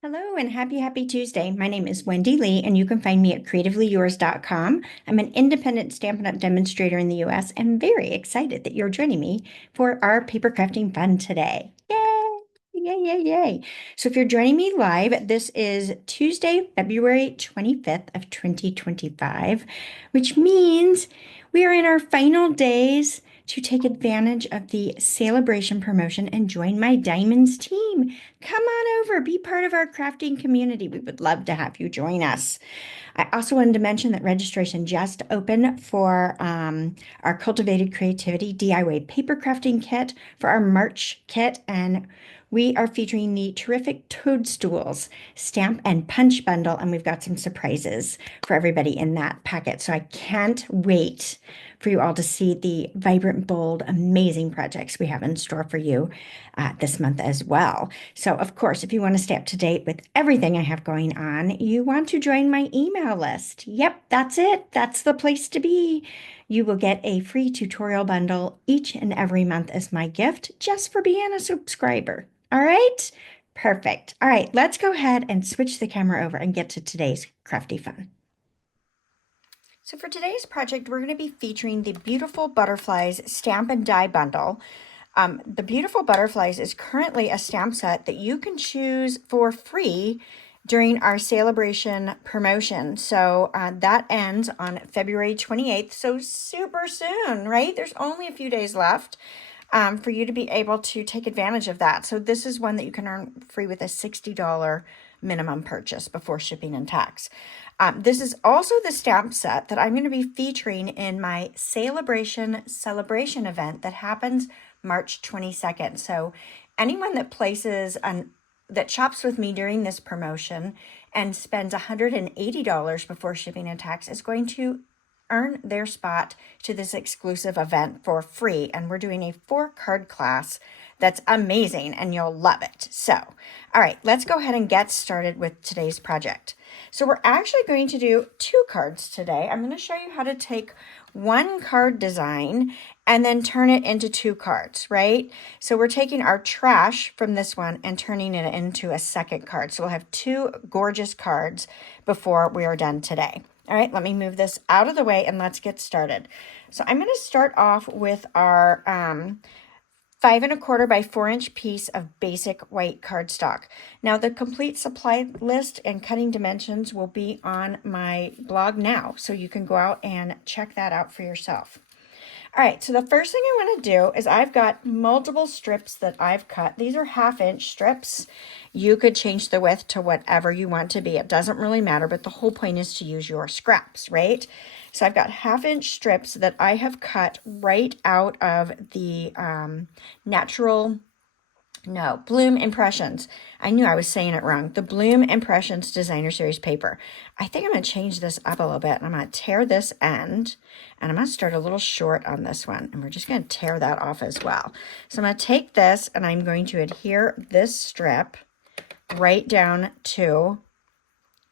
Hello and happy Tuesday. My name is Wendy Lee, and you can find me at CreativeLeeYours.com. I'm an independent Stampin' Up! Demonstrator in the US and very excited that you're joining me for our paper crafting fun today. Yay! Yay, yay, yay. So if you're joining me live, this is Tuesday, February 25th of 2025, which means we are in our final days to take advantage of the celebration promotion and join my Diamonds team. Come on over, be part of our crafting community. We would love to have you join us. I also wanted to mention that registration just opened for our Cultivated Creativity DIY paper crafting kit for our March kit, and we are featuring the terrific Toadstools stamp and punch bundle, and we've got some surprises for everybody in that packet. So I can't wait for you all to see the vibrant, bold, amazing projects we have in store for you this month as well. So, of course, if you want to stay up to date with everything I have going on, you want to join my email list. Yep, that's it. That's the place to be. You will get a free tutorial bundle each and every month as my gift just for being a subscriber. All right? Perfect. All right, let's go ahead and switch the camera over and get to today's crafty fun. So for today's project, we're going to be featuring the Beautiful Butterflies Stamp and Die Bundle. The Beautiful Butterflies is currently a stamp set that you can choose for free during our celebration promotion. So that ends on February 28th, so super soon, right? There's only a few days left for you to be able to take advantage of that. So this is one that you can earn free with a $60 minimum purchase before shipping and tax. This is also the stamp set that I'm going to be featuring in my celebration event that happens March 22nd. So anyone that that shops with me during this promotion and spends $180 before shipping and tax is going to earn their spot to this exclusive event for free. And we're doing a 4-card class that's amazing and you'll love it. So, all right, let's go ahead and get started with today's project. So we're actually going to do 2 cards today. I'm going to show you how to take 1 card design and then turn it into 2 cards, right? So we're taking our trash from this one and turning it into a second card. So we'll have 2 gorgeous cards before we are done today. All right, let me move this out of the way and let's get started. So I'm going to start off with our 5 1/4 by 4-inch piece of basic white cardstock. Now the complete supply list and cutting dimensions will be on my blog now, so you can go out and check that out for yourself. All right, so the first thing I want to do is I've got multiple strips that I've cut. These are 1/2-inch strips. You could change the width to whatever you want to be. It doesn't really matter, but the whole point is to use your scraps, right? So I've got 1/2-inch strips that I have cut right out of the Bloom Impressions. I knew I was saying it wrong. The Bloom Impressions Designer Series paper. I think I'm going to change this up a little bit. And I'm going to tear this end. And I'm going to start a little short on this one. And we're just going to tear that off as well. So I'm going to take this and I'm going to adhere this strip right down to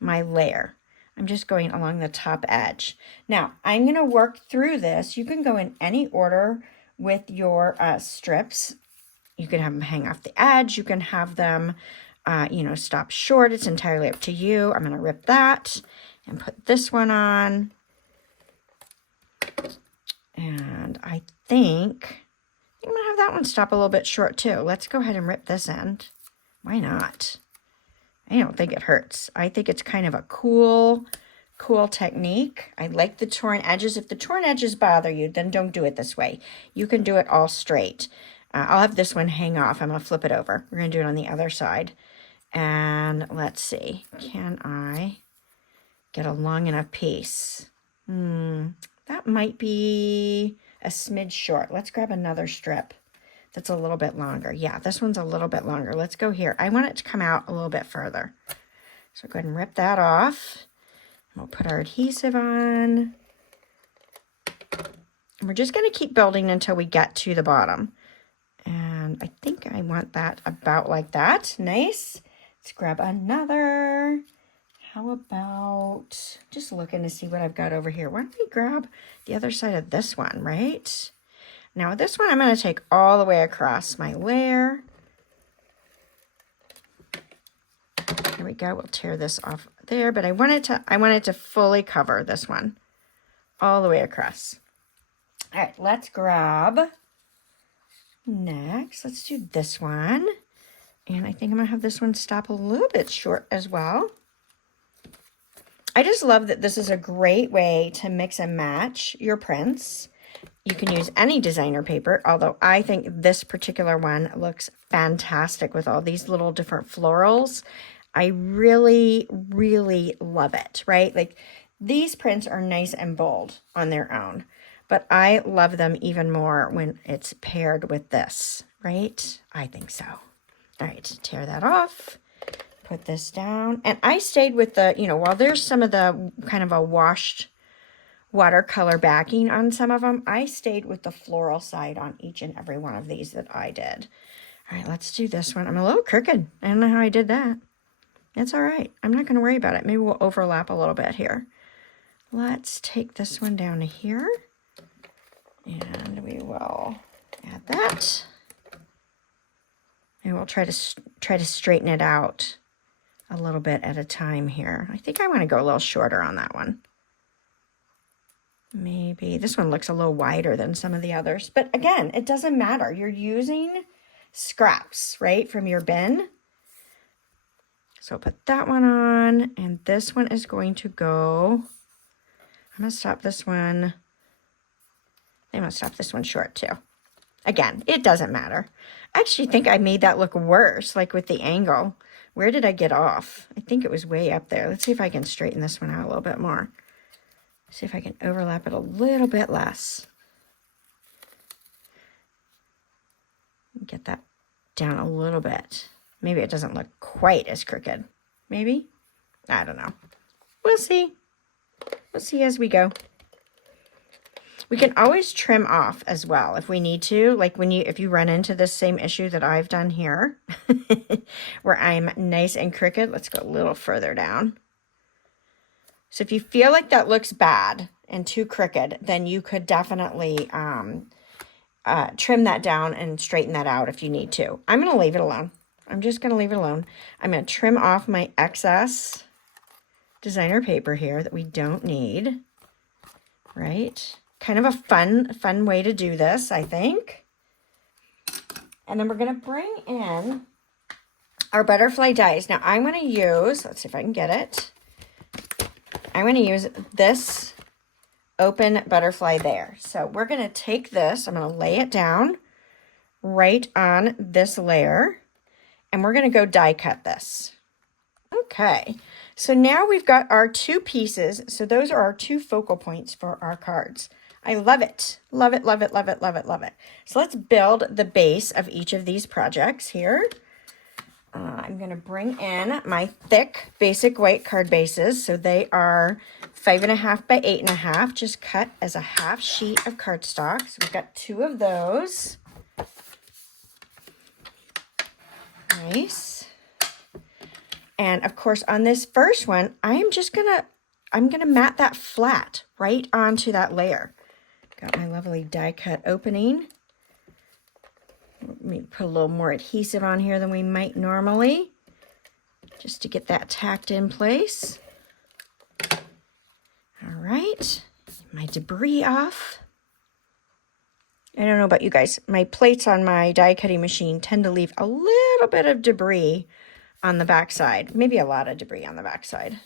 my layer. I'm just going along the top edge. Now, I'm going to work through this. You can go in any order with your strips. You can have them hang off the edge. You can have them, stop short. It's entirely up to you. I'm going to rip that and put this one on. And I think I'm going to have that one stop a little bit short too. Let's go ahead and rip this end. Why not? I don't think it hurts. I think it's kind of a cool technique. I like the torn edges. If the torn edges bother you, then don't do it this way. You can do it all straight. I'll have this one hang off. I'm going to flip it over. We're going to do it on the other side. And let's see. Can I get a long enough piece? That might be a smidge short. Let's grab another strip that's a little bit longer. Yeah, this one's a little bit longer. Let's go here. I want it to come out a little bit further. So go ahead and rip that off. We'll put our adhesive on. And we're just going to keep building until we get to the bottom. And I think I want that about like that. Nice. Let's grab another. How about just looking to see what I've got over here. Why don't we grab the other side of this one, right? Now this one I'm going to take all the way across my layer. go. We'll tear this off there, but I want it to fully cover this one all the way across. All right, let's grab next. Let's do this one. And I think I'm gonna have this one stop a little bit short as well. I just love that this is a great way to mix and match your prints. You can use any designer paper, although I think this particular one looks fantastic with all these little different florals. I really, really love it, right? Like these prints are nice and bold on their own, but I love them even more when it's paired with this, right? I think so. All right, tear that off. Put this down. And I stayed with the, you know, while there's some of the kind of a washed watercolor backing on some of them, I stayed with the floral side on each and every one of these that I did. All right, let's do this one. I'm a little crooked. I don't know how I did that. It's all right. I'm not going to worry about it. Maybe we'll overlap a little bit here. Let's take this one down to here. And we will add that. And we'll try to straighten it out a little bit at a time here. I think I want to go a little shorter on that one. Maybe this one looks a little wider than some of the others, but again, it doesn't matter. You're using scraps, right, from your bin. So I'll put that one on, and this one is going to go, I'm going to stop this one. I'm going to stop this one short too. Again, it doesn't matter. I actually think I made that look worse, like with the angle. Where did I get off? I think it was way up there. Let's see if I can straighten this one out a little bit more. See if I can overlap it a little bit less. Get that down a little bit. Maybe it doesn't look quite as crooked. Maybe? I don't know. We'll see. We'll see as we go. We can always trim off as well if we need to. Like if you run into this same issue that I've done here, where I'm nice and crooked, let's go a little further down. So if you feel like that looks bad and too crooked, then you could definitely trim that down and straighten that out if you need to. I'm going to leave it alone. I'm just going to leave it alone. I'm going to trim off my excess designer paper here that we don't need, right? Kind of a fun way to do this, I think. And then we're going to bring in our butterfly dies. Now I'm going to use, let's see if I can get it. I'm going to use this open butterfly there. So we're going to take this, I'm going to lay it down right on this layer, and we're going to go die cut this. Okay, so now we've got our two pieces. So those are our two focal points for our cards. I love it. Love it, love it, love it, love it, love it. So let's build the base of each of these projects here. I'm going to bring in my thick basic white card bases. So they are 5.5 by 8.5, just cut as a half sheet of cardstock. So we've got two of those. Nice. And of course, on this first one, I'm gonna mat that flat right onto that layer. Got my lovely die cut opening. Let me put a little more adhesive on here than we might normally, just to get that tacked in place. All right, my debris off. I don't know about you guys. My plates on my die cutting machine tend to leave a little bit of debris on the backside, maybe a lot of debris on the backside.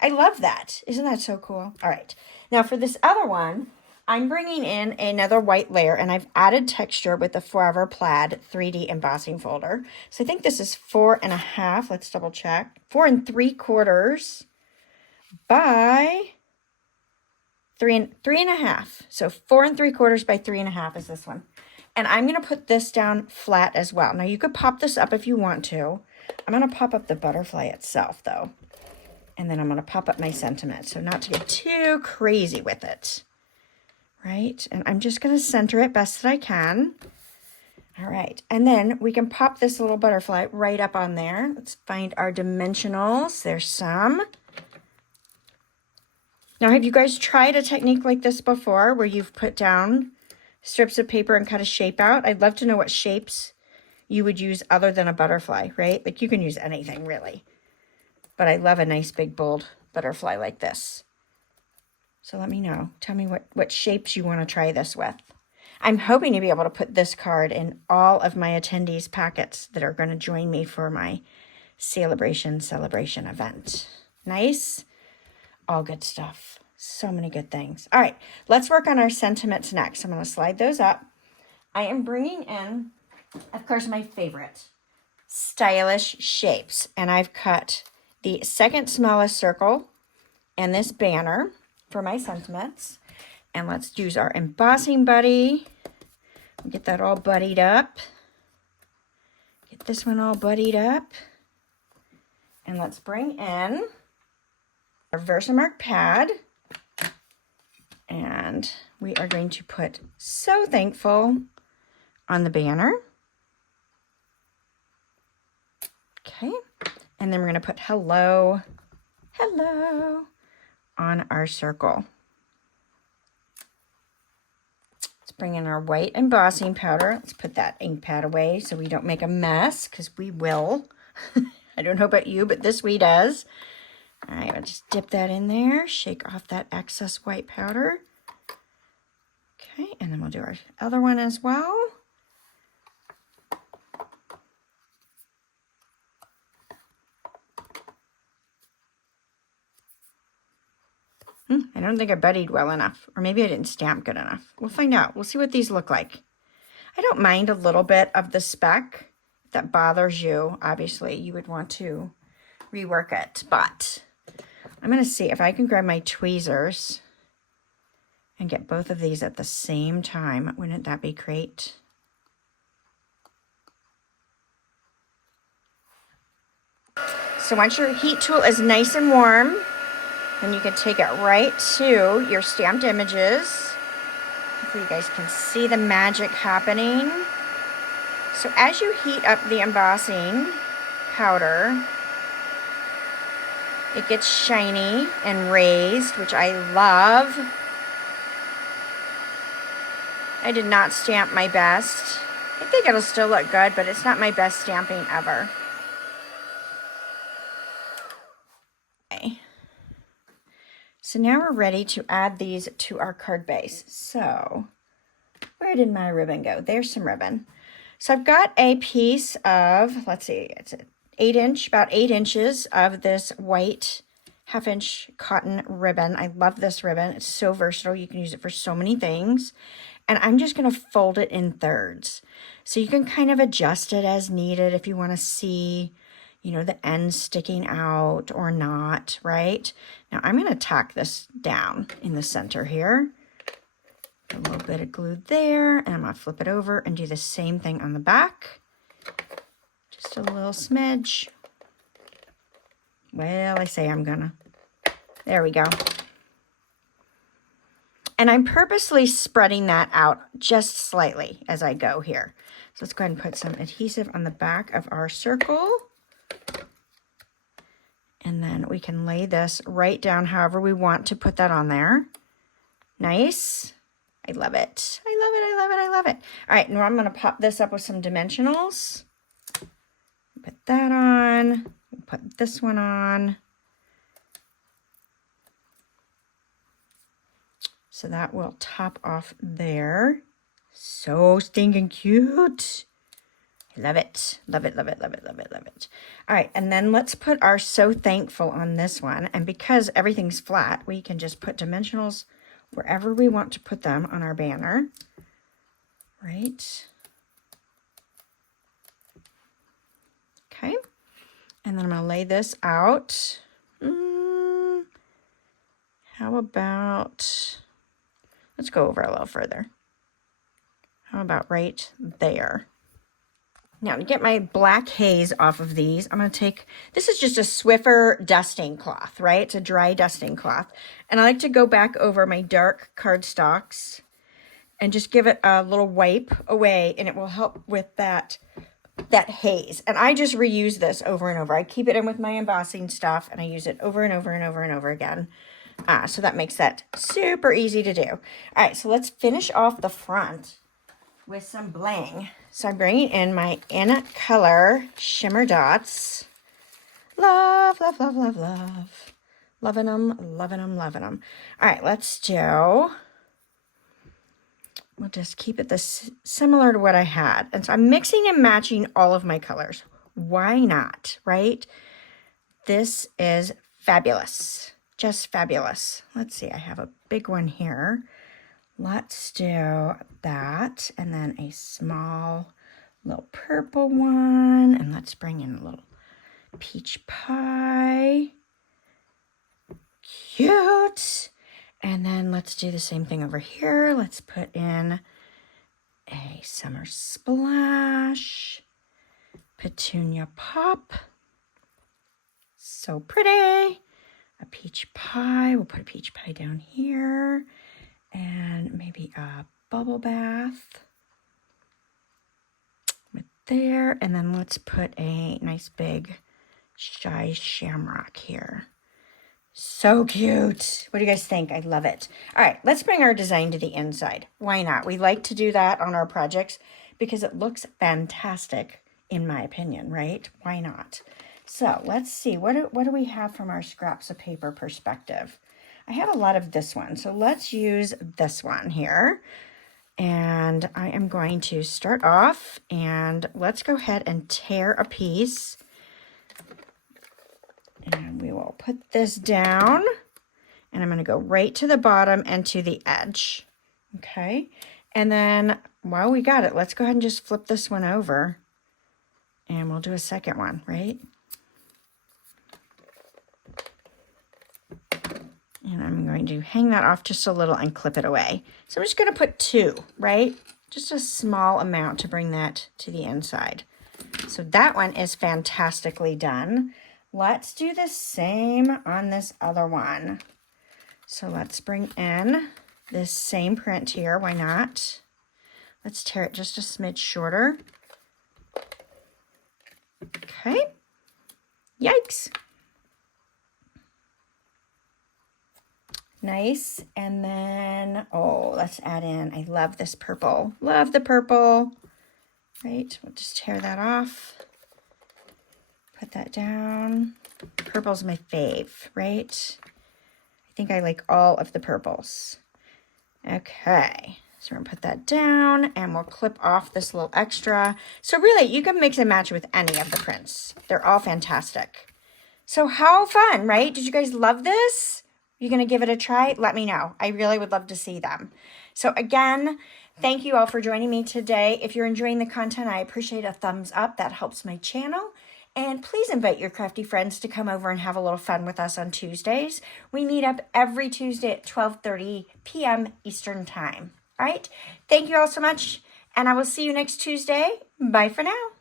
I love that. Isn't that so cool? All right, now for this other one, I'm bringing in another white layer, and I've added texture with the Forever Plaid 3D embossing folder. So I think this is 4.5. Let's double check. 4 3/4 by 3.5. So 4 3/4 by 3.5 is this one. And I'm going to put this down flat as well. Now you could pop this up if you want to. I'm going to pop up the butterfly itself though. And then I'm going to pop up my sentiment. So not to get too crazy with it. Right? And I'm just going to center it best that I can. All right. And then we can pop this little butterfly right up on there. Let's find our dimensionals. There's some. Now, have you guys tried a technique like this before where you've put down strips of paper and cut a shape out? I'd love to know what shapes you would use other than a butterfly, right? Like you can use anything really. but I love a nice big bold butterfly like this. So let me know. Tell me what shapes you want to try this with. I'm hoping to be able to put this card in all of my attendees packets that are going to join me for my celebration event. Nice. All good stuff. So many good things. All right, let's work on our sentiments next. I'm going to slide those up. I am bringing in, of course, my favorite, stylish shapes. And I've cut the second smallest circle and this banner for my sentiments. And let's use our embossing buddy. Get that all buddied up. Get this one all buddied up. And let's bring in our Versamark pad. And we are going to put So Thankful on the banner. Okay. And then we're going to put Hello, Hello on our circle. Let's bring in our white embossing powder. Let's put that ink pad away so we don't make a mess, because we will. I don't know about you, but this we does. All right, I'll just dip that in there, shake off that excess white powder. Okay, and then we'll do our other one as well. I don't think I buddied well enough, or maybe I didn't stamp good enough. We'll find out. We'll see what these look like. I don't mind a little bit of the speck. If that bothers you, obviously, you would want to rework it, but I'm going to see if I can grab my tweezers and get both of these at the same time. Wouldn't that be great? So once your heat tool is nice and warm, then you can take it right to your stamped images. Hopefully you guys can see the magic happening. So as you heat up the embossing powder, it gets shiny and raised, which I love. I did not stamp my best. I think it'll still look good, but it's not my best stamping ever. Okay. So now we're ready to add these to our card base. So where did my ribbon go? There's some ribbon. So I've got a piece of, let's see, it's 8 inch, about 8 inches of this white 1/2 inch cotton ribbon. I love this ribbon. It's so versatile. You can use it for so many things. And I'm just going to fold it in thirds. So you can kind of adjust it as needed if you want to see, you know, the ends sticking out or not, right? Now I'm going to tack this down in the center here. A little bit of glue there, and I'm going to flip it over and do the same thing on the back. Just a little smidge. Well, I say I'm gonna. There we go. And I'm purposely spreading that out just slightly as I go here. So let's go ahead and put some adhesive on the back of our circle. And then we can lay this right down however we want to put that on there. Nice. I love it. I love it. I love it. I love it. All right, now I'm going to pop this up with some dimensionals. Put that on. Put this one on. So that will top off there. So stinking cute. I love it. Love it, love it, love it, love it, love it. All right, and then let's put our So Thankful on this one. And because everything's flat, we can just put dimensionals wherever we want to put them on our banner. Right. Okay. And then I'm going to lay this out. How about, let's go over a little further. How about right there? Now, to get my black haze off of these, I'm going to take, this is just a Swiffer dusting cloth, right? It's a dry dusting cloth. And I like to go back over my dark cardstocks and just give it a little wipe away, and it will help with that haze. And I just reuse this over and over. I keep it in with my embossing stuff, and I use it over and over and over and over again. So that makes that super easy to do. All right, so let's finish off the front with some bling. So I'm bringing in my In Color Shimmer Dots. Love, love, love, love, love. Loving them, loving them, loving them. All right, we'll just keep it this similar to what I had. And so I'm mixing and matching all of my colors. Why not, right? This is fabulous, just fabulous. Let's see, I have a big one here. Let's do that, and then a small little purple one, and let's bring in a little peach pie. Cute. And then let's do the same thing over here. Let's put in a summer splash, petunia pop. So pretty. A peach pie. We'll put a peach pie down here. And maybe a bubble bath with there. And then let's put a nice big shy shamrock here. So cute. What do you guys think? I love it. All right, let's bring our design to the inside. Why not? We like to do that on our projects because it looks fantastic, in my opinion, right? Why not? So let's see. What do we have from our scraps of paper perspective? I have a lot of this one, so let's use this one here. And I am going to start off, and let's go ahead and tear a piece. And we will put this down, and I'm going to go right to the bottom and to the edge. Okay. And then while we got it, let's go ahead and just flip this one over, and we'll do a second one, right? And I'm going to hang that off just a little and clip it away. So I'm just going to put 2, right? Just a small amount to bring that to the inside. So that one is fantastically done. Let's do the same on this other one. So let's bring in this same print here. Why not? Let's tear it just a smidge shorter. Okay. Yikes. Nice. And then, oh, let's add in, I love this purple. Love the purple. Right. We'll just tear that off. Put that down. Purple's my fave, right? I think I like all of the purples. Okay, so we're gonna put that down, and we'll clip off this little extra. So really, you can mix and match with any of the prints. They're all fantastic. So how fun, right? Did you guys love this? You're gonna give it a try? Let me know. I really would love to see them. So again, thank you all for joining me today. If you're enjoying the content, I appreciate a thumbs up. That helps my channel. And please invite your crafty friends to come over and have a little fun with us on Tuesdays. We meet up every Tuesday at 12:30 p.m. Eastern Time. All right. Thank you all so much. And I will see you next Tuesday. Bye for now.